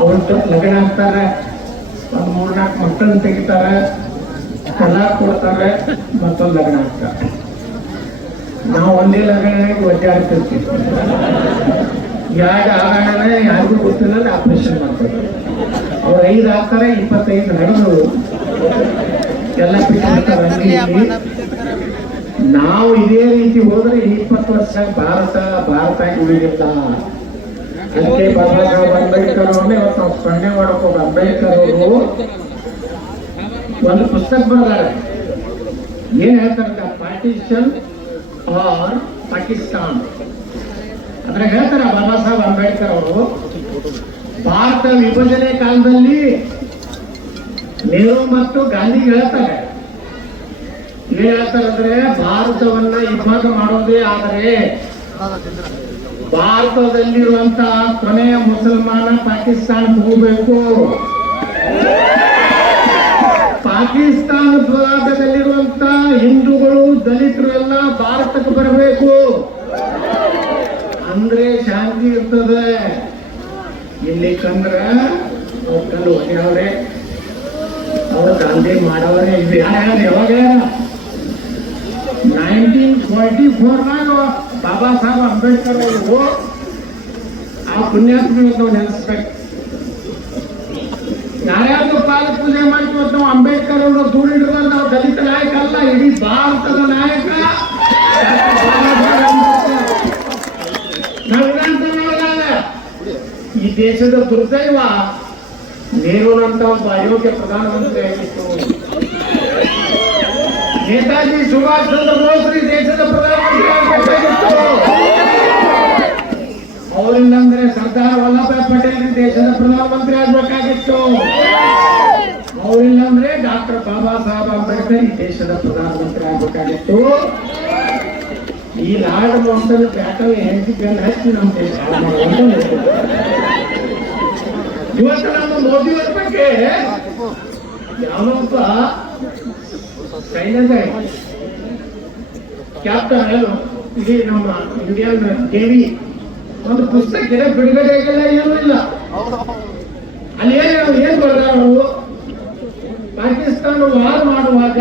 ಅವತ್ತು ಲಗ್ನ ಆಗ್ತಾರೆ. ಒಂದು ಮೂರ್ನಾಲ್ಕು ಮಕ್ಕಳನ್ನ ತೆಗಿತಾರೆ. ಹೊಲ ಕೊಡ್ತಾರೆ. ಮತ್ತೊಂದು ಲಗ್ನ ಆಗ್ತಾರೆ. ನಾವು ಒಂದೇ ಲಗ್ನ ಒದ್ದಾಡ್ತಿರ್ತೀವಿ ಯಾಗ ಆಗೋಣ ಯಾರಿಗೂ ಗೊತ್ತಿಲ್ಲ ಆಪರೇಷನ್ ಮಾಡ್ತಾರೆ. ಅವ್ರು ಐದು ಹಾಕ್ತಾರೆ ಇಪ್ಪತ್ತೈದು ನಡೆದು ಎಲ್ಲ ನಾವು ಇದೇ ರೀತಿ ಹೋದ್ರೆ ಇಪ್ಪತ್ತು ವರ್ಷ ಭಾರತ ಭಾರತ ಉಳಿದಿಲ್ಲ. ಅದಕ್ಕೆ ಬಾಬಾ ಸಾಹೇಬ್ ಅಂಬೇಡ್ಕರ್ ಅವ್ರನ್ನೇ ಇವತ್ತು ನಾವು ಸ್ಮರಣೆ ಮಾಡಕ್ ಹೋಗಿ ಅಂಬೇಡ್ಕರ್ ಅವರು. ಒಂದು ಪುಸ್ತಕ ಬರೆದಾರೆ. ಏನ್ ಹೇಳ್ತಾರೆ ಪಾರ್ಟಿಷನ್ ಆರ್ ಪಾಕಿಸ್ತಾನ್ ಅದ್ರ ಹೇಳ್ತಾರ ಬಾಬಾ ಸಾಹೇಬ್ ಅಂಬೇಡ್ಕರ್ ಅವರು, ಭಾರತ ವಿಭಜನೆ ಕಾಲದಲ್ಲಿ ನೆಹರು ಮತ್ತು ಗಾಂಧಿ ಹೇಳ್ತಾರೆ. ಏನ್ ಹೇಳ್ತಾರಂದ್ರೆ, ಭಾರತವನ್ನ ಇಬ್ಬಾಗ ಮಾಡೋದೇ ಆದರೆ ಭಾರತದಲ್ಲಿರುವಂತಹ ಕೊನೆಯ ಮುಸಲ್ಮಾನ ಪಾಕಿಸ್ತಾನ ಹೋಗಬೇಕು. ಪಾಕಿಸ್ತಾನ ಭಾಗದಲ್ಲಿರುವಂತ ಹಿಂದೂಗಳು ದಲಿತರು ಎಲ್ಲ ಭಾರತಕ್ಕೆ ಬರಬೇಕು. ಅಂದ್ರೆ ಶಾಂತಿ ಇರ್ತದೆ. ಇಲ್ಲಿ ಕಂದ್ರ ಅವ್ರು ಅವ್ರು ಗಾಂಧಿ ಮಾಡವ್ರೆ ಇದು ಯಾವಾಗ ನೈನ್ಟೀನ್ ಫೋರ್ಟಿ ಫೋರ್ನಾಗ ಬಾಬಾ ಸಾಹೇಬ್ ಅಂಬೇಡ್ಕರ್ ಅವರು ಆ ಪುಣ್ಯಾತ್ಮ ನಾವು ನೆನೆಸ್ಬೇಕು ಯಾರ್ಯಾರು ಪಾದ ಪೂಜೆ ಮಾಡ್ತೀವಿ ನಾವು ಅಂಬೇಡ್ಕರ್ ಅವರು ದೂರ ಇಡೋದು ನಾವು ದಲಿತ ನಾಯಕ ಅಲ್ಲ, ಇಡೀ ಭಾರತದ ನಾಯಕ. ಈ ದೇಶದ ದುರ್ದೈವ ನೆಹರೂನಂತ ಒಬ್ಬ ಅಯೋಗ್ಯ ಪ್ರಧಾನಮಂತ್ರಿ ಆಗಿತ್ತು. ನೇತಾಜಿ ಸುಭಾಷ್ ಚಂದ್ರ ಬೋಸ್ ಈ ದೇಶದ ಪ್ರಧಾನಮಂತ್ರಿ ಆಗಬೇಕಾಗಿತ್ತು ಅವರಿಂದ ಅಂದ್ರೆ ಸರ್ದಾರ್ ವಲ್ಲಭಾಯ್ ಪಟೇಲ್ ದೇಶದ ಪ್ರಧಾನಮಂತ್ರಿ ಆಗ್ಬೇಕಾಗಿತ್ತು. ಅವರಿಲ್ಲ ಅಂದ್ರೆ ಡಾಕ್ಟರ್ ಬಾಬಾ ಸಾಹೇಬ್ ಅಂಬೇಡ್ಕರ್ ದೇಶದ ಪ್ರಧಾನಮಂತ್ರಿ ಆಗ್ಬೇಕಾಗಿತ್ತು. ಈ ಲಾರ್ಡ್ ಮೌಂಟನ್ ಬ್ಯಾಟಲ್ ಹೆಂಡತಿ ಬೆನ್ನು ಹಚ್ಚಿ ನಮ್ಮ ದೇಶ. ಇವತ್ತು ನಮ್ಮ ಮೋದಿಯವರ ಬಗ್ಗೆ ಯಾವೊಬ್ಬ ಸೈನ್ಯದ ಕ್ಯಾಪ್ಟನ್ ಇಡೀ ನಮ್ಮ ಇಂಡಿಯನ್ ದೇವಿ ಒಂದು ಪುಸ್ತಕ ಬಿಡುಗಡೆ ಏನೂ ಇಲ್ಲ. ಅಲ್ಲಿ ಏನು ಏನ್ ಅವರು? ಪಾಕಿಸ್ತಾನ ವಾರ್ ಮಾಡುವಾಗ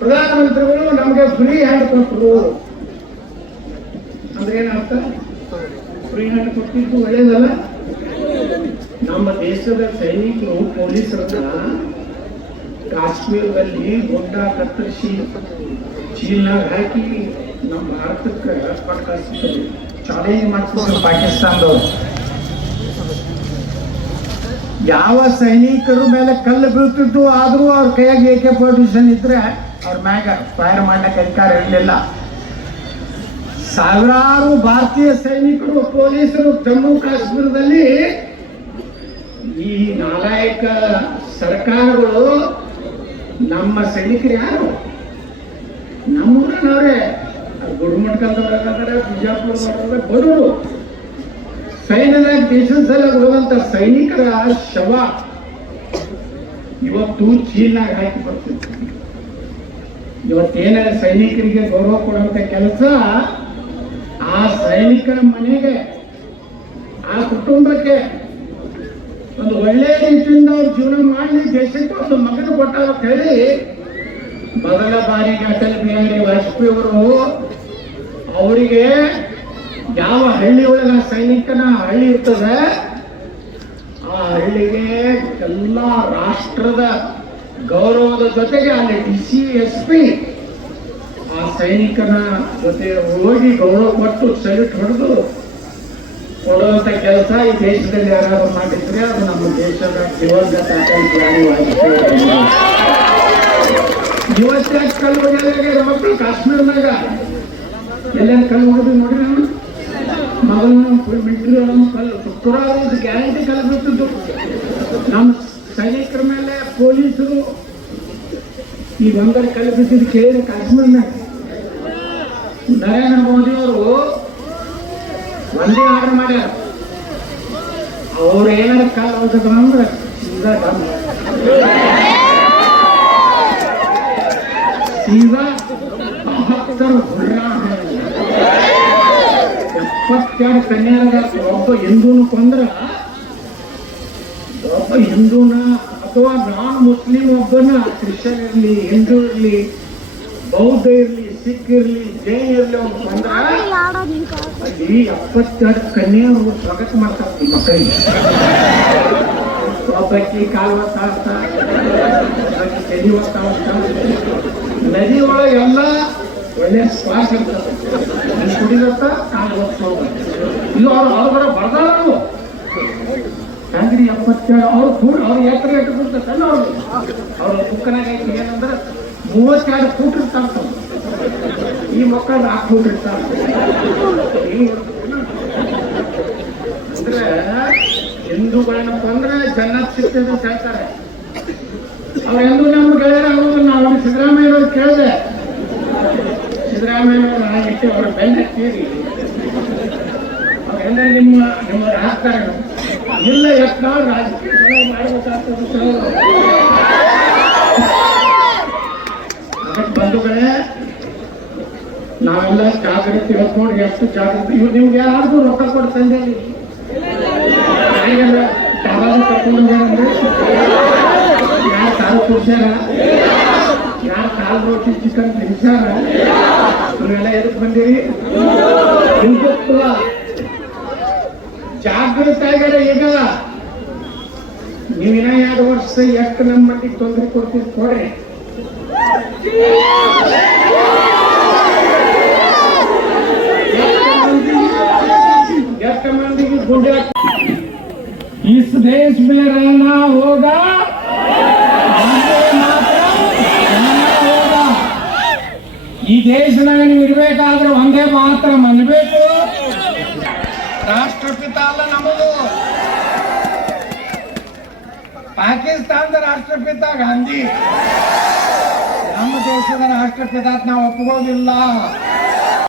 ಪ್ರಧಾನಮಂತ್ರಿಗಳು ನಮಗೆ ಫ್ರೀ ಹ್ಯಾಂಡ್ ಕೊಟ್ಟರು ಅಂದ್ರೆ ಫ್ರೀ ಹ್ಯಾಂಡ್ ಕೊಟ್ಟಿದ್ದು ಒಳ್ಳೇದಲ್ಲ? ನಮ್ಮ ದೇಶದ ಸೈನಿಕರು, ಪೊಲೀಸರನ್ನ ಕಾಶ್ಮೀರದಲ್ಲಿ ಗುಡ್ಡ ಕತ್ತರಿಸಿ ಚೀಲ್ನಾಗ ಹಾಕಿ ನಮ್ಮ ಭಾರತಕ್ಕೆ ಕೊಟ್ಟು ಕಳಿಸ್ತಾರೆ ಚಾಲೆಂಜ್ ಮಾಡ್ತಿದ್ರು ಪಾಕಿಸ್ತಾನದವರು. ಯಾವ ಸೈನಿಕರು ಮೇಲೆ ಕಲ್ಲು ಬೀಳ್ತಿದ್ದು ಆದ್ರೂ ಅವ್ರ ಕೈಯಾಗ ಏಕೆ ಪೊಲ್ಯೂಷನ್ ಇದ್ರೆ ಅವ್ರ ಮ್ಯಾಗ ಫೈರ್ ಮಾಡಕ್ಕೆ ಅಧಿಕಾರ ಇರಲಿಲ್ಲ. ಸಾವಿರಾರು ಭಾರತೀಯ ಸೈನಿಕರು, ಪೊಲೀಸರು ಜಮ್ಮು ಕಾಶ್ಮೀರದಲ್ಲಿ ಈ ನಾಲಾಯಕ ಸರ್ಕಾರಗಳು ನಮ್ಮ ಸೈನಿಕರು ಯಾರು? ನಮ್ಮೂರಿನವ್ರೆ ಗುರುಮಠಕಲ್ದವ್ರೆ ಬಿಜಾಪುರ ಬಡವರು. ಸೈನ್ಯದಾಗ ದೇಶದ ಸಲ ಹೋದಂತ ಸೈನಿಕರ ಶವ ಇವತ್ತು ಚೀನಾಗ ಹಾಕಿ ಬರ್ತಿತ್ತು ಇವತ್ತೇನ ಸೈನಿಕರಿಗೆ ಗೌರವ ಕೊಡುವಂತ ಕೆಲಸ, ಆ ಸೈನಿಕರ ಮನೆಗೆ, ಆ ಕುಟುಂಬಕ್ಕೆ ಒಂದು ಒಳ್ಳೆ ರೀತಿಯಿಂದ ಅವ್ರು ಜೀವನ ಮಾಡಿ ದೇಶಕ್ಕೆ ಒಂದು ಮಗನ ಕೊಟ್ಟಾಗ ಕೇಳಿ ಮೊದಲ ಬಾರಿಗೆ ಅಟಲ್ ಬಿಹಾರಿ ವಾಜಪೇಯಿ ಅವರು ಅವರಿಗೆ ಯಾವ ಹಳ್ಳಿ ಒಳಗ ಸೈನಿಕನ ಹಳ್ಳಿ ಇರ್ತದೆ, ಆ ಹಳ್ಳಿಗೆ ಎಲ್ಲ ರಾಷ್ಟ್ರದ ಗೌರವದ ಜೊತೆಗೆ ಅಲ್ಲಿ ಡಿ ಸಿ ಎಸ್ ಪಿ ಆ ಸೈನಿಕನ ಜೊತೆ ಹೋಗಿ ಗೌರವ ಕೊಟ್ಟು ಸಲ್ಯೂಟ್ ಹೊಡೆದು ಕೊಡುವಂತ ಕೆಲಸ ಈ ದೇಶದಲ್ಲಿ ಯಾರಾದರೂ ಮಾಡಿದ್ರೆ ಅದು ನಮ್ಮ ದೇಶದ ದಿವಂಗತ ಅಟಲ್ ಬಿಹಾರಿ ವಾಜಪೇಯಿ ಅವರು. ಇವತ್ತೇ ಕಲ್ಲು ಹೊಡೆಯಲಾಗ್ಯದ ಮಕ್ಕಳು ಕಾಶ್ಮೀರದಾಗ ಎಲ್ಲೇನು ಕಲ್ಲು ಹೊಡೆದು ನೋಡಿ ನಾನು ಮಗನ ನಮ್ಮ ಕಲ್ಲು ಶುಕ್ರವಾರ ಗ್ಯಾರಂಟಿ ಕಲ್ಲು ಬಿಟ್ಟಿದ್ದು ನಮ್ಮ ಸೈನಿಕರ ಮೇಲೆ ಪೊಲೀಸರು ಈ ಬಂಗಾರ ಕಲ್ಲು ಬಿಟ್ಟಿದ್ದು ಕೇಳಿದ್ರೆ ಕಾಶ್ಮೀರ ಮೇಲೆ ನರೇಂದ್ರ ಮೋದಿ ಅವರು ಒಂದೇ ಆರ್ಡರ್ ಮಾಡ್ಯಾರ. ಅವ್ರು ಏನಾರ ಕಾಲ ಅಂದ್ರೆ ಎಪ್ಪತ್ತೆರಡು ಕನ್ಯಾರ ಒಬ್ಬ ಹಿಂದೂನು ಕೊಂದ್ರ, ಒಬ್ಬ ಹಿಂದೂನ ಅಥವಾ ನಾನ್ ಮುಸ್ಲಿಂ ಒಬ್ಬನ ಕ್ರಿಶ್ಚಿಯನ್ ಇರ್ಲಿ ಹಿಂದೂ ಇರ್ಲಿ ಬೌದ್ಧ ಇರ್ಲಿ ಸಿಖ್ ಜೈ ಇರ್ಲಿ ಈ ಕೊಂದ್ರ ಅಲ್ಲಿ ಎಪ್ಪತ್ತೆರಡು ಕನ್ಯರು ಸ್ವಾಗತ ಮಾಡ್ತಾರೆ ಈ ಮಕ್ಕಳಿಗೆ. ಒಬ್ಬಕ್ಕಿ ಕಾಲು ಒತ್ತಾ ತಲೆ ಒತ್ತಾ ನದಿ ಒಳಗೆ ಎಲ್ಲ ಒಳ್ಳೆ ಸ್ವಾಸ್ ಇರ್ತದೆ. ಕುಡಿದತ್ತ ಕಾಲು ಒತ್ತು ಇದು ಅವ್ರು ಅವ್ರ. ಬರ್ದಾಳು ಹೆಂಗ್ರಿ ಎಪ್ಪತ್ತೆರಡು ಅವ್ರು ಕೂಡ ಅವ್ರು ಎತ್ತರ ಎಟ್ಟು ಕೊಡ್ತಾರೆ ಅವ್ರು ಅವ್ರ ಬುಕ್ಕನಾಗ ಐತಿ ಏನಂದ್ರೆ ಮೂವತ್ತೆರಡು ಫೂಟ್ ಇರ್ತಾರ ಈ ಮಕ್ಕಳನ್ನ ನಾಲ್ಕು ಅಂದ್ರೆ ಹಿಂದೂಗಳೇನಪ್ಪ ಅಂದ್ರೆ ಜನ್ನತ್ ಸಿಗ್ತದೆ ಅಂತ ಹೇಳ್ತಾರೆ ಅವ್ರೆಂದು ನಮ್ಮ ಗೆಳೆಯರ ಅವರು ನಾವು ಸಿದ್ದರಾಮಯ್ಯ ಅವ್ರು ಕೇಳಿದೆ. ಸಿದ್ದರಾಮಯ್ಯ ಅವರು ಆಗಿಟ್ಟು ಅವ್ರ ಬೆನ್ನ ಹತ್ತೀರಿ. ಅವ್ರೆಲ್ಲ ನಿಮ್ಮ ನಿಮ್ಮ ರಾಜಕಾರಣ. ಇಲ್ಲ ಎತ್ತ ರಾಜಕೀಯ ಸಲಹೆ ಮಾಡ್ಬೇಕಾಗ್ತದೆ ಅದಕ್ಕೆ ಬಂಧುಗಳೇ ನಾವೆಲ್ಲ ಜಾಗೃತಿ ಹೇಳ್ಕೊಂಡು ಎಷ್ಟು ಜಾಗೃತಿ ಇವ್ ನಿಮ್ಗೆ ಯಾರಿಗೂ ರೊಕ್ಕ ಕೊಟ್ಟು ತಂದೇಳಿ ಯಾವಾಗ ಕರ್ಕೊಂಡು ಯಾರು ಕಾಲು ಕೊಡ್ಸ್ಯಾರ? ಯಾರು ಕಾಲು ರೋಟಿ ಚಿಕನ್ ತಿನ್ಸ್ಯಾರ? ನೀವೆಲ್ಲ ಎದಕ್ ಬಂದಿರಿ? ಹಿಂದುತ್ವ ಜಾಗೃತ ಆಗ್ಯಾರ ಈಗ. ನೀವಿನ ಎರಡು ವರ್ಷ ಎಷ್ಟು ನಮ್ಮ ಮಂದಿಗೆ ತೊಂದರೆ ಕೊಡ್ತೀರಿ ಕೊಡ್ರಿ ಎಷ್ಟು ಮಂದಿಗೆ ಗುಂಡೆ इस देश में रहना होगा ಈ ದೇಶದಾಗ ನೀವು ಇರಬೇಕಾದ್ರೆ ಒಂದೇ ಮಾತ್ರ ಮನಬೇಕು. ರಾಷ್ಟ್ರಪಿತ ಅಲ್ಲ ನಮ್ಮದು. ಪಾಕಿಸ್ತಾನದ ರಾಷ್ಟ್ರಪಿತ ಗಾಂಧಿ. ನಮ್ಮ ದೇಶದ ರಾಷ್ಟ್ರಪಿತ ನಾವು ಒಪ್ಪಗೋದಿಲ್ಲ